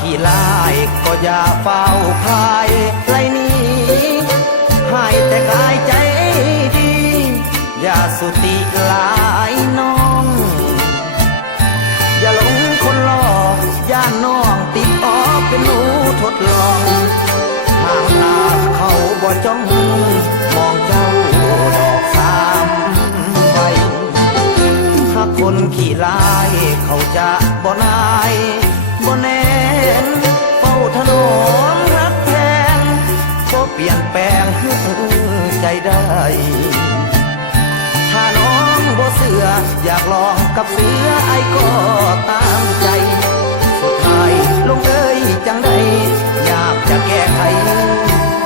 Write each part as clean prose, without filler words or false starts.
ขี้ลายก็อย่าเฝ้าพายไล่นี้ให้แต่กายใจดีอย่าสุติหลายน้องอย่าหลงคนหลอกย่านน้องติดออกเป็นหนูทดลองห่างตาเขาบ่จ้องมองเจ้าดอกสามใบถ้าคนขี้ลายเขาจะบ่นายบ่แน่นเฝ้าถนนรักแพงก็เปลี่ยนแปลงใจได้ถ้าน้องบ่เสืออยากลองกับเสือไอ้ก็ตามใจสุดท้ายลงเอ้ยจังใดอยากจะแก้ไข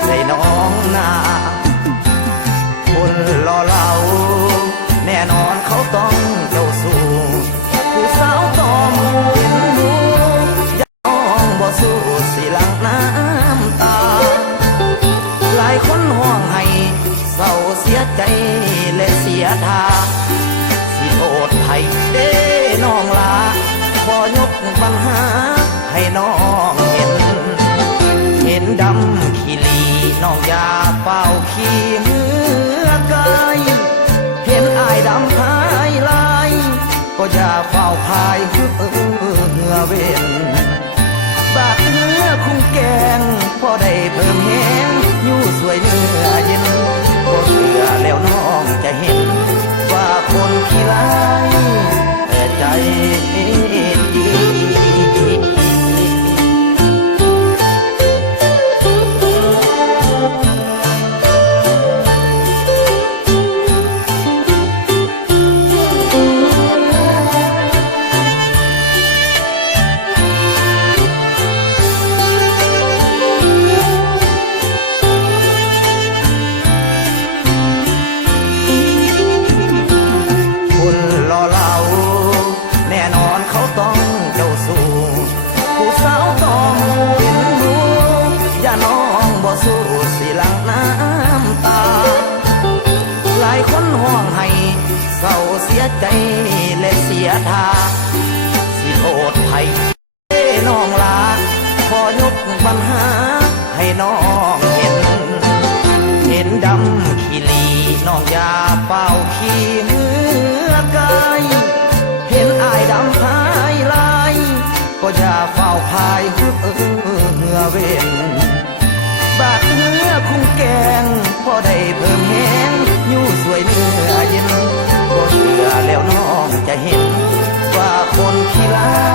ใส่น้องนาคนรอเราแน่นอนเขาต้องเจ้าสู่ผู้สาวตอมเป็นหูอย่าน้องบ่สู้สิหลังน้ำตาหลายคนห่วงให้เศร้าเสียใจและเสียท่าสิโทษไทยเด้น้องลาบ่ยกปัญหาให้น้องเห็นดำขี้ลีน้องอย่าเฝ้าขี้เหือกายเห็นอายดำพายลายก็อย่าเฝ้าพายเหือเว้นบาดเนื้อคุ้งแกงพอได้เพิ่มแห้งอยู่สวยเนื้อเย็นบ่เชื่อแล้วน้องจะเห็นว่าคนขี้ร้ายแต่ใจดีสู้สิหลังน้ำตาหลายคนห่วงให้เศร้าเสียใจและเสียท่าสิโทษไทยน้องลาขอยกปัญหาให้น้องเห็นดำขี้ลีน้องอย่าเฝ้าขี้เหือกายเห็นอายดำพายลายก็อย่าเฝ้าพายเหือเว้นบาดเนื้อคุ้งแกงพอได้เพิ่มแห้งอยู่สวยเนื้อเย็นบ่เชื่อแล้วน้องจะเห็นว่าคนขี้ร้า